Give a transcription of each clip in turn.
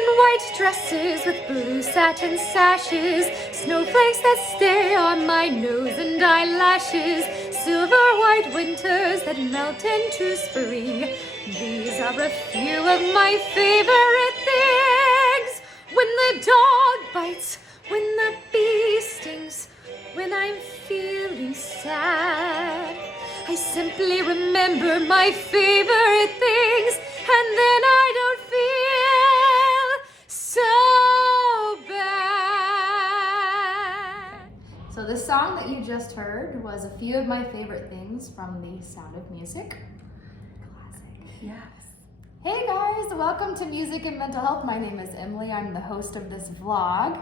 in white dresses with blue satin sashes, snowflakes that stay on my nose and eyelashes, silver white winters that melt into spring. These are a few of my favorite things. When the dog bites, when the bee stings, when I'm feeling sad, I simply remember my favorite things, and then I don't feel so bad. So the song that you just heard was a few of my favorite things from The Sound of Music. Classic. Yes. Hey guys, welcome to Music and Mental Health. My name is Emily. I'm the host of this vlog.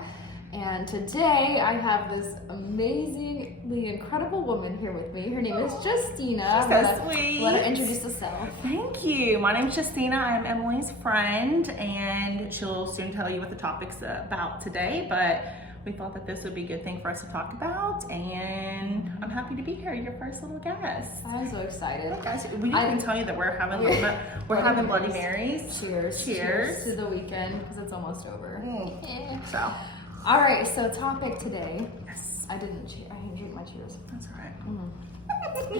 And today I have this amazingly incredible woman here with me. Her name is Justina. She's so sweet. Let her introduce herself. Thank you. My name is Justina. I'm Emily's friend, and she'll soon tell you what the topic's about today, but we thought that this would be a good thing for us to talk about, and I'm happy to be here, your first little guest. I'm so excited. Guys, we didn't even tell you that we're having Bloody Marys. Cheers. Cheers to the weekend, because it's almost over. So. All right, so topic today. Yes. I didn't drink my cheers. That's all right.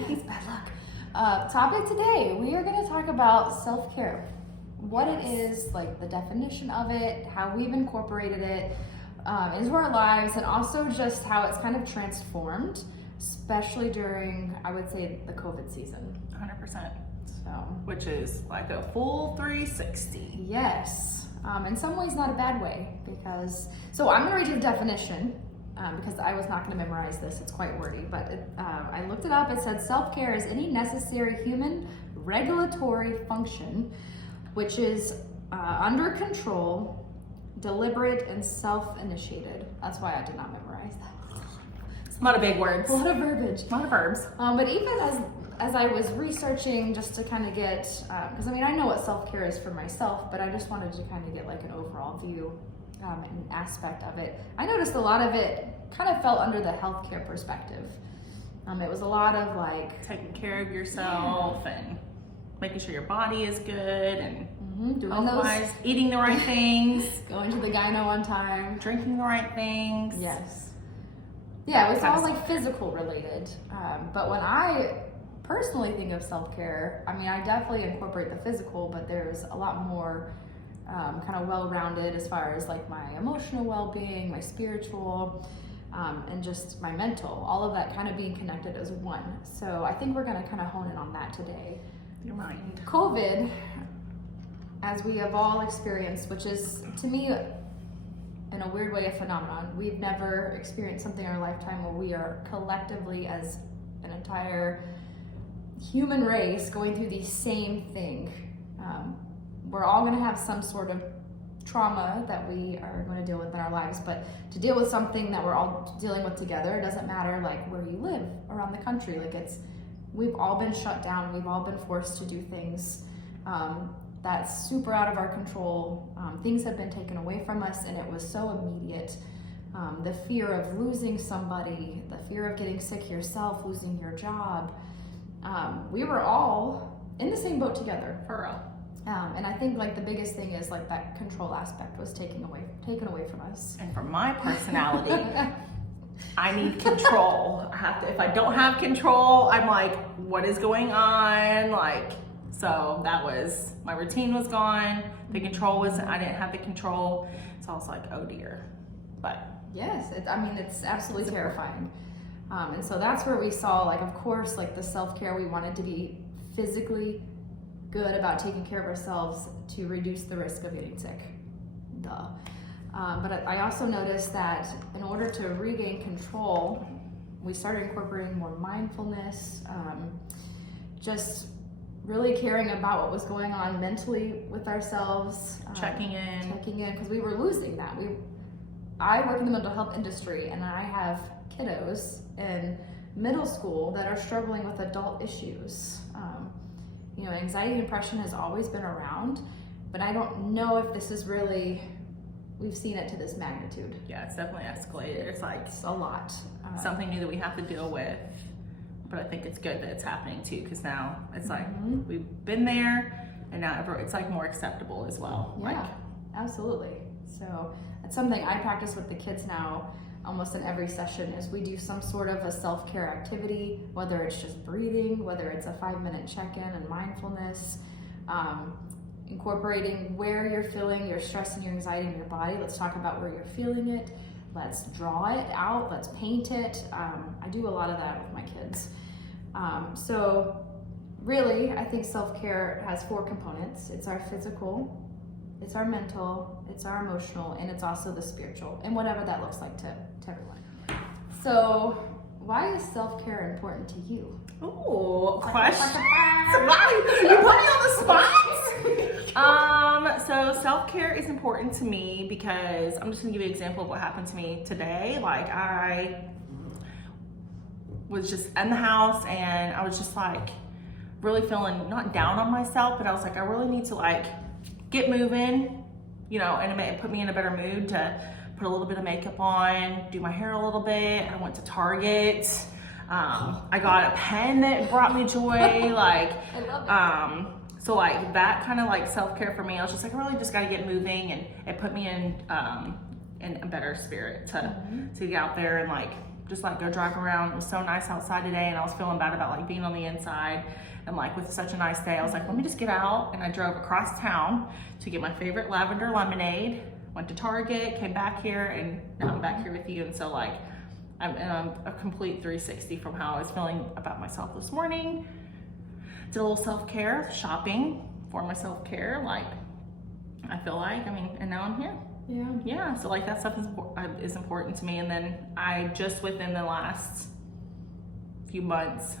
It's bad luck. Topic today, we are going to talk about self-care. What it is, like the definition of it, how we've incorporated it into our lives, and also just how it's kind of transformed, especially during, I would say, the COVID season. 100%. So, which is like a full 360. Yes. In some ways, not a bad way, because, so I'm going to read you the definition, because I was not going to memorize this. It's quite wordy, but I looked it up. It said self-care is any necessary human regulatory function which is under control, deliberate, and self-initiated. That's why I did not memorize that. It's a lot of big words. A lot of verbiage. A lot of verbs. But even as I was researching, just to kind of get, because I mean, I know what self-care is for myself, but I just wanted to kind of get like an overall view and aspect of it. I noticed a lot of it kind of fell under the healthcare perspective. It was a lot of like taking care of yourself and making sure your body is good and doing those, eating the right things, going to the gyno on time, drinking the right things. Yes. Yeah, it was all like physical related. But when I personally think of self-care, I mean, I definitely incorporate the physical, but there's a lot more kind of well-rounded as far as like my emotional well-being, my spiritual, and just my mental, all of that kind of being connected as one. So I think we're going to kind of hone in on that today. Your mind. COVID, as we have all experienced, which is to me in a weird way a phenomenon. We've never experienced something in our lifetime where we are collectively as an entire human race going through the same thing. We're all going to have some sort of trauma that we are going to deal with in our lives, but to deal with something that we're all dealing with together, it doesn't matter like where you live around the country. Like we've all been shut down. We've all been forced to do things that's super out of our control. Things have been taken away from us, and it was so immediate. The fear of losing somebody, the fear of getting sick yourself, losing your job. We were all in the same boat together. For real. And I think like the biggest thing is like that control aspect was taken away from us. And for my personality, I need control. If I don't have control, I'm like, what is going on? Like, so that was, my routine was gone. The control was, I didn't have the control. So I was like, oh dear. But yes, it's absolutely terrifying. And so that's where we saw, like, of course, like the self-care, we wanted to be physically good about taking care of ourselves to reduce the risk of getting sick. Duh. But I also noticed that in order to regain control, we started incorporating more mindfulness, just really caring about what was going on mentally with ourselves. Checking in, because we were losing that. I work in the mental health industry, and I have kiddos in middle school that are struggling with adult issues. Anxiety and depression has always been around, but I don't know if this is really, we've seen it to this magnitude. Yeah, it's definitely escalated. It's like a lot. Something new that we have to deal with, but I think it's good that it's happening too, because now it's like we've been there, and now it's like more acceptable as well. Yeah, Absolutely. So that's something I practice with the kids now almost in every session is we do some sort of a self-care activity, whether it's just breathing, whether it's a 5-minute check-in and mindfulness, incorporating where you're feeling your stress and your anxiety in your body. Let's talk about where you're feeling it. Let's draw it out. Let's paint it. I do a lot of that with my kids. So really, I think self-care has 4 components. It's our physical, it's our mental, it's our emotional, and it's also the spiritual, and whatever that looks like to everyone. So why is self-care important to you? Ooh, question. Wow, you put me on the spot. So self-care is important to me because I'm just gonna give you an example of what happened to me today. Like I was just in the house and I was just like really feeling not down on myself, but I was like, I really need to like get moving, you know, and it put me in a better mood to put a little bit of makeup on, do my hair a little bit. I went to Target. I got a pen that brought me joy. Like, I love it. So like that kind of like self-care for me, I was just like, I really just got to get moving, and it put me in a better spirit to get out there and like just like go drive around. It was so nice outside today, and I was feeling bad about like being on the inside. And like with such a nice day, I was like, let me just get out. And I drove across town to get my favorite lavender lemonade, went to Target, came back here, and now I'm back here with you. And so like, I'm in a complete 360 from how I was feeling about myself this morning. Did a little self-care, shopping for my self-care. Like, I feel like, and now I'm here. Yeah, so like that stuff is important to me. And then I just within the last few months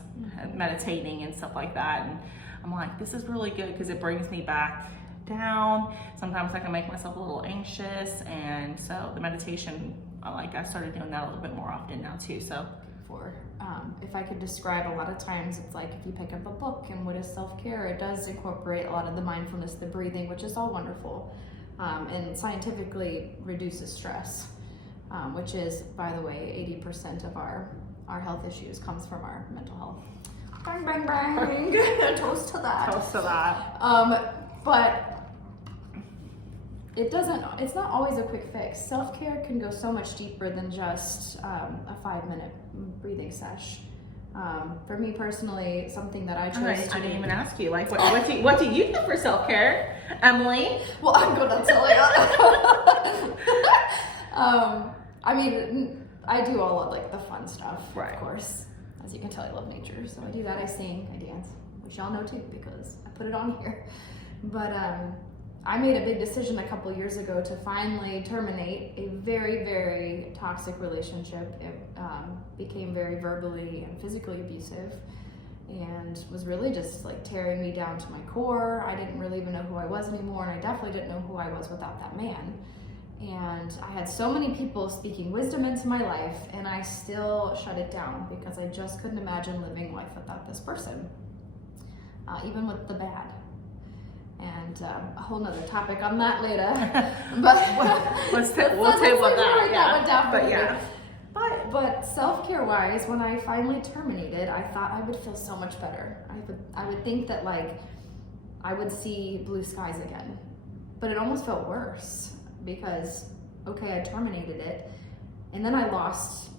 meditating and stuff like that, and I'm like, this is really good because it brings me back down. Sometimes I can make myself a little anxious, and so the meditation, I started doing that a little bit more often now too. So if I could describe, a lot of times it's like if you pick up a book and what is self-care, it does incorporate a lot of the mindfulness, the breathing, which is all wonderful, and scientifically reduces stress, which is, by the way, 80% of our health issues comes from our mental health. Bang, bang, bang. Toast to that. Toast to that. But it's not always a quick fix. Self-care can go so much deeper than just a 5-minute breathing sesh. For me personally, something that I chose I didn't even ask you, like, what do you do for self-care, Emily? Well, I'm gonna tell you. I do all of like the fun stuff, right. Of course. As you can tell, I love nature, so I do that. I sing, I dance, which y'all know too because I put it on here. But I made a big decision a couple years ago to finally terminate a very, very toxic relationship. It became very verbally and physically abusive, and was really just like tearing me down to my core. I didn't really even know who I was anymore, and I definitely didn't know who I was without that man. And I had so many people speaking wisdom into my life, and I still shut it down because I just couldn't imagine living life without this person, even with the bad. And a whole nother topic on that later. But we'll table that. Yeah. But self-care wise, when I finally terminated, I thought I would feel so much better. I would think that like I would see blue skies again, but it almost felt worse. Because, okay, I terminated it, and then I lost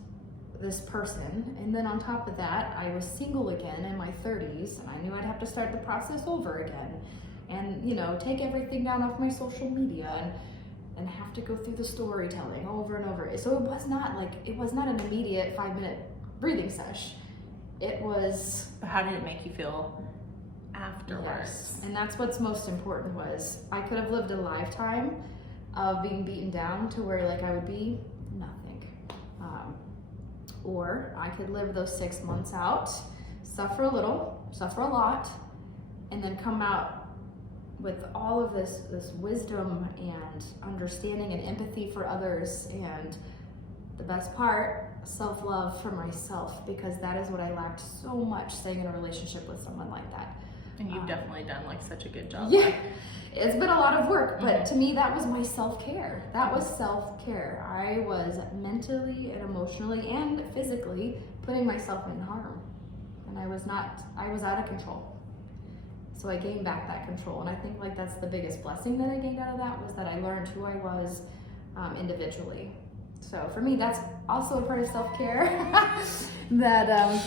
this person, and then on top of that, I was single again in my 30s, and I knew I'd have to start the process over again, and, take everything down off my social media, and have to go through the storytelling over and over. So it was not an immediate 5-minute breathing sesh. It was... But how did it make you feel afterwards? Yes. And that's what's most important was I could have lived a lifetime of being beaten down to where like I would be nothing, or I could live those 6 months out, suffer a little, suffer a lot, and then come out with all of this wisdom and understanding and empathy for others, and the best part, self-love for myself, because that is what I lacked so much staying in a relationship with someone like that. And you've definitely done like such a good job. Yeah, it's been a lot of work, but to me that was my self-care. That was self-care. I was mentally and emotionally and physically putting myself in harm, and I was out of control. So I gained back that control, and I think like that's the biggest blessing that I gained out of that, was that I learned who I was individually. So for me, that's also a part of self-care that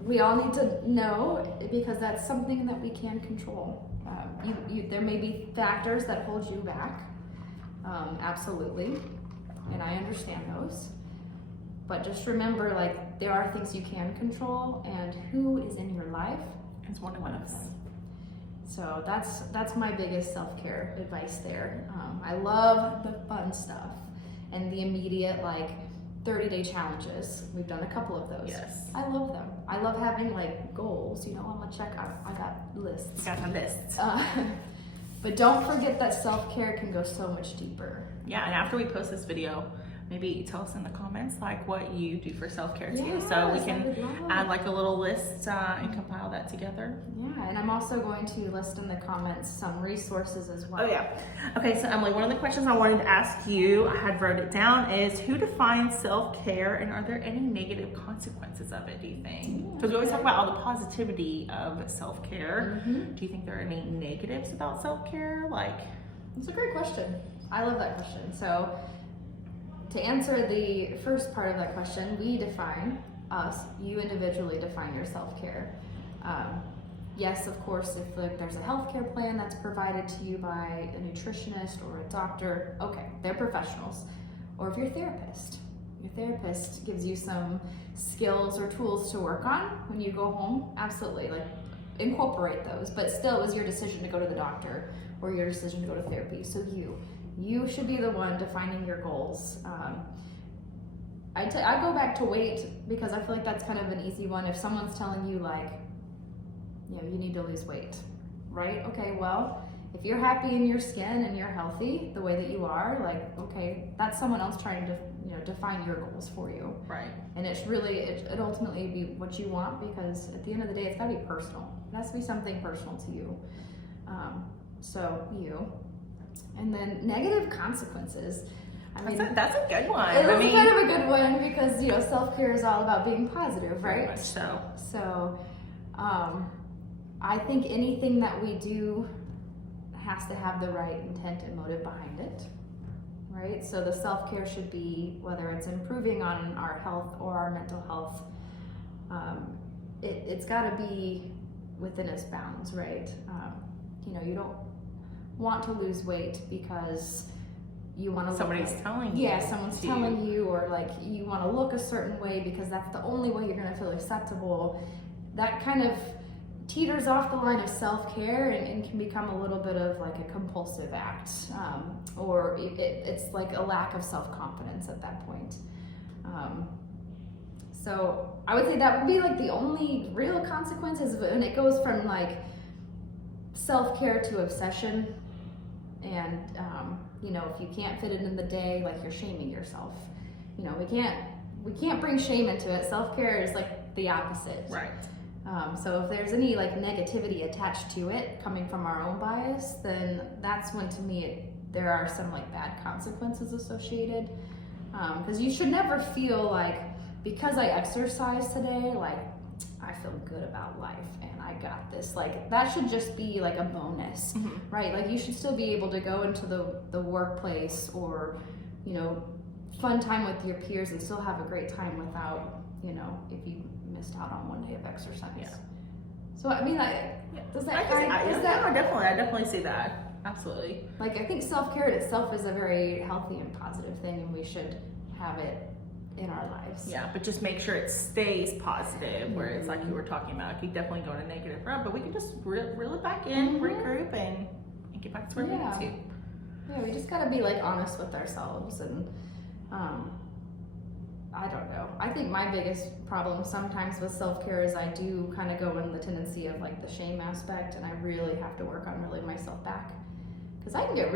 we all need to know, because that's something that we can control. There may be factors that hold you back, absolutely, and I understand those. But just remember, like, there are things you can control, and who is in your life It's one of us. So that's my biggest self-care advice there. I love the fun stuff and the immediate, like, 30-day challenges. We've done a couple of those. Yes. I love them. I love having like goals, you know, I'm gonna check, I got lists. Got some lists. But don't forget that self-care can go so much deeper. Yeah, and after we post this video, maybe tell us in the comments like what you do for self-care too, Yes, so we I can would love add like a little list and compile that together. Yeah, and I'm also going to list in the comments some resources as well. Oh yeah. Okay, so Emily, one of the questions I wanted to ask you, I had wrote it down, is who defines self-care, and are there any negative consequences of it, do you think? Because we always talk about all the positivity of self-care. Mm-hmm. Do you think there are any negatives about self-care? Like, It's a great question. I love that question. So to answer the first part of that question, we define us, you individually define your self-care. Yes, of course, if like there's a healthcare plan that's provided to you by a nutritionist or a doctor, okay, they're professionals. Or if you're a therapist, your therapist gives you some skills or tools to work on when you go home, absolutely, like incorporate those. But still, it was your decision to go to the doctor or your decision to go to therapy. So you should be the one defining your goals. I go back to weight because I feel like that's kind of an easy one. If someone's telling you like, you know, you need to lose weight, right? Okay, well, if you're happy in your skin and you're healthy the way that you are, like, okay, that's someone else trying to, you know, define your goals for you. right. And it's really, it ultimately be what you want, because at the end of the day, it's gotta be personal. It has to be something personal to you. So you. And then negative consequences. I mean, That's a good one. it is kind of a good one because, you know, self-care is all about being positive, very right? much so. So, I think anything that we do has to have the right intent and motive behind it, right? So the self-care should be, whether it's improving on our health or our mental health, it's got to be within its bounds, right? You know, you don't want to lose weight because you want to Somebody's telling you. yeah, someone's telling you, or like you want to look a certain way because that's the only way you're going to feel acceptable. That kind of teeters off the line of self-care and can become a little bit of like a compulsive act, or it's like a lack of self-confidence at that point. So I would say that would be like the only real consequences, and it goes from like self-care to obsession. And you know, if you can't fit it in the day, like you're shaming yourself. You know, we can't bring shame into it. Self-care is like the opposite. Right. So if there's any like negativity attached to it coming from our own bias, then that's when to me there are some like bad consequences associated. Because you should never feel like, because I exercise today, like I feel good about life and I got this. Like that should just be like a bonus, right? Like you should still be able to go into the workplace or, you know, fun time with your peers and still have a great time without, you know, if you missed out on one day of exercise. Yeah. So I mean, does that I definitely see that. Absolutely. like, I think self-care in itself is a very healthy and positive thing, and we should have it in our lives. Yeah, but just make sure it stays positive, where it's like you were talking about. You definitely go in a negative route, but we can just reel it back in, regroup, and get back to where we need to. Yeah, we just gotta be like honest with ourselves, and I don't know. I think my biggest problem sometimes with self-care is I do kind of go in the tendency of like the shame aspect, and I really have to work on reeling myself back, because I can get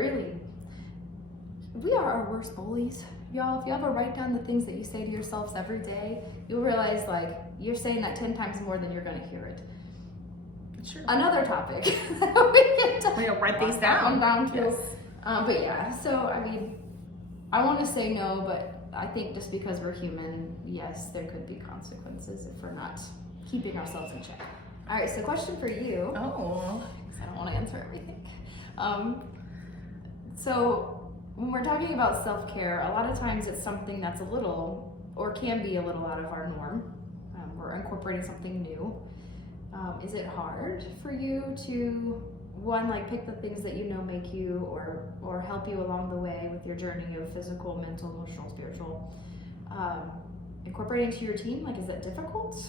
we are our worst bullies. Y'all, if you ever write down the things that you say to yourselves every day, you'll realize like you're saying that 10 times more than you're gonna hear it. Sure. Another topic. We're gonna write these down. Yes. But yeah, so I mean, I want to say no, but I think just because we're human, yes, there could be consequences if we're not keeping ourselves in check. All right, so question for you. Oh. I don't want to answer everything. So when we're talking about self-care, a lot of times it's something that's a little, or can be a little out of our norm. We're incorporating something new. Is it hard for you to, one, like pick the things that you know make you or help you along the way with your journey of physical, mental, emotional, spiritual, incorporating to your routine? Like, is that difficult?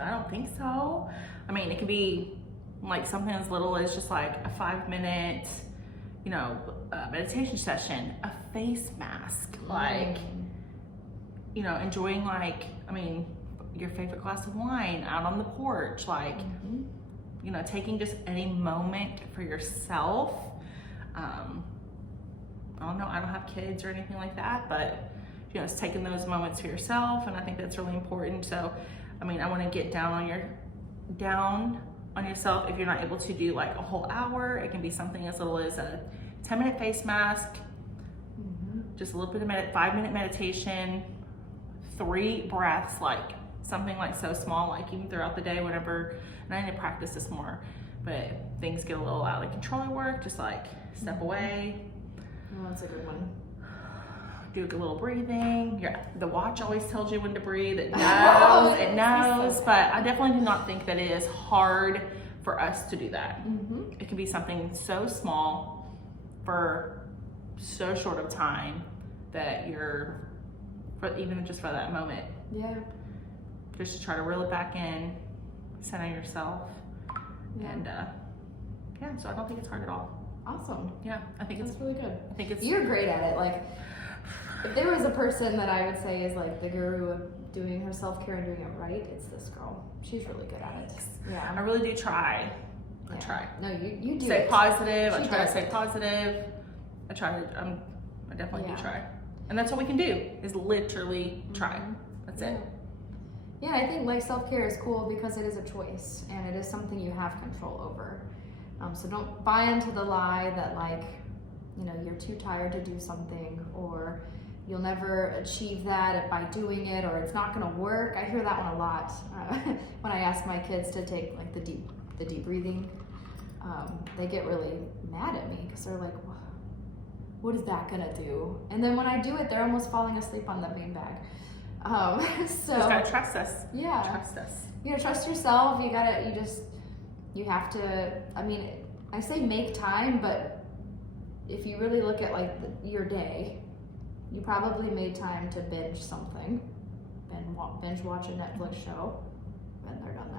I don't think so. I mean, it could be like something as little as just like a 5-minute, meditation session, a face mask, like, enjoying your favorite glass of wine out on the porch, like, taking just any moment for yourself. I don't know, I don't have kids or anything like that, but it's taking those moments for yourself, and I think that's really important. So, I want to get down on yourself. If you're not able to do like a whole hour, it can be something as little as a 10-minute face mask, just a little bit of 5-minute meditation, 3 breaths, like something like so small, like even throughout the day, whatever. And I need to practice this more, but things get a little out of control at work, just like step away. Oh, that's a good one. Do a little breathing. The watch always tells you when to breathe. It knows, but I definitely do not think that it is hard for us to do that. It can be something so small for so short of time that even just for that moment. Yeah. Just to try to reel it back in, center yourself, and so I don't think it's hard at all. Awesome. Yeah, I think that's really good. I think it's. You're great at it. Like, if there was a person that I would say is like the guru of doing her self-care and doing it right, it's this girl. She's really good at it. Yeah. I really do try. I try. No, you do. Stay positive. I try to stay it. positive. I definitely do try. And that's all we can do is literally try. That's it. Yeah, I think like self-care is cool because it is a choice and it is something you have control over. So don't buy into the lie that like, you're too tired to do something, or you'll never achieve that by doing it, or it's not going to work. I hear that one a lot when I ask my kids to take like the deep breathing. They get really mad at me because they're like, what is that going to do? And then when I do it, they're almost falling asleep on the beanbag. So you just gotta trust us. Yeah. Trust us. Trust yourself. You have to, I say make time, but if you really look at like your day, you probably made time to binge something, binge watch a Netflix show. Been there, done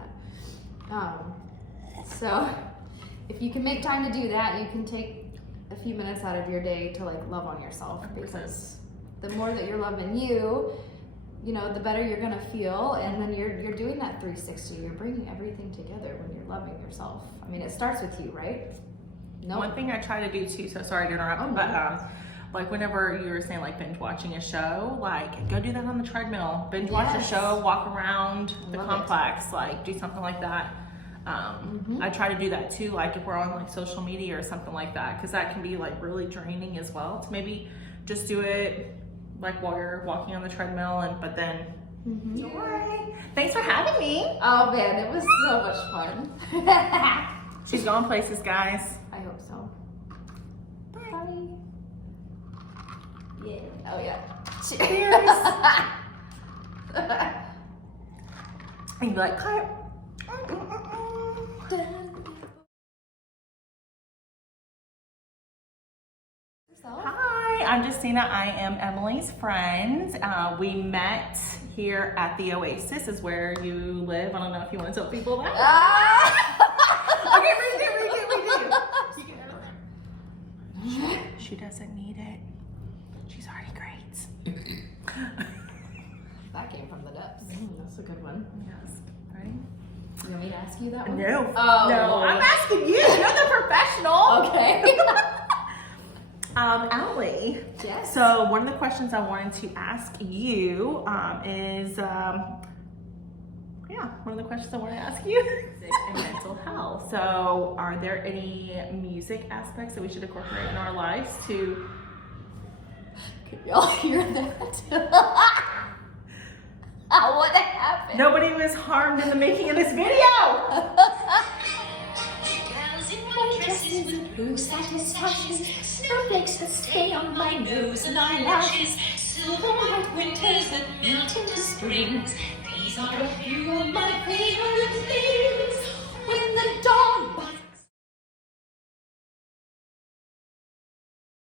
that. So if you can make time to do that, you can take a few minutes out of your day to like love on yourself, because the more that you're loving you, the better you're gonna feel, and then you're doing that 360. You're bringing everything together when you're loving yourself. It starts with you, right? No. One thing I try to do too, so sorry to interrupt, but like whenever you were saying like binge watching a show, like go do that on the treadmill. Binge watch a show, walk around the complex, like do something like that. I try to do that too, like if we're on like social media or something like that, because that can be like really draining as well. To maybe just do it like while you're walking on the treadmill, but then. Yay. Thanks for having me. Oh man, it was so much fun. She's going places, guys. I hope so. Bye. Yeah. Oh yeah. Cheers. And you'd be like, cut. Hi, I'm Justina. I am Emily's friend. We met here at the Oasis, is where you live. I don't know if you want to tell people that. Okay, redo. She doesn't need it. She's already great. That came from the depths. That's a good one. Yes. Right? You want me to ask you that one? No. Oh. No, I'm asking you. You're the professional. Okay. Allie. Yes. So one of the questions I wanted to ask you is, one of the questions I want to ask you is mental health. So are there any music aspects that we should incorporate in our lives to? Could y'all hear that? What happened? Nobody was harmed in the making of this video. Gals in white dresses with blue satin sashes, snowflakes that stay on my nose and eyelashes, silver white winters that melt into springs. These are the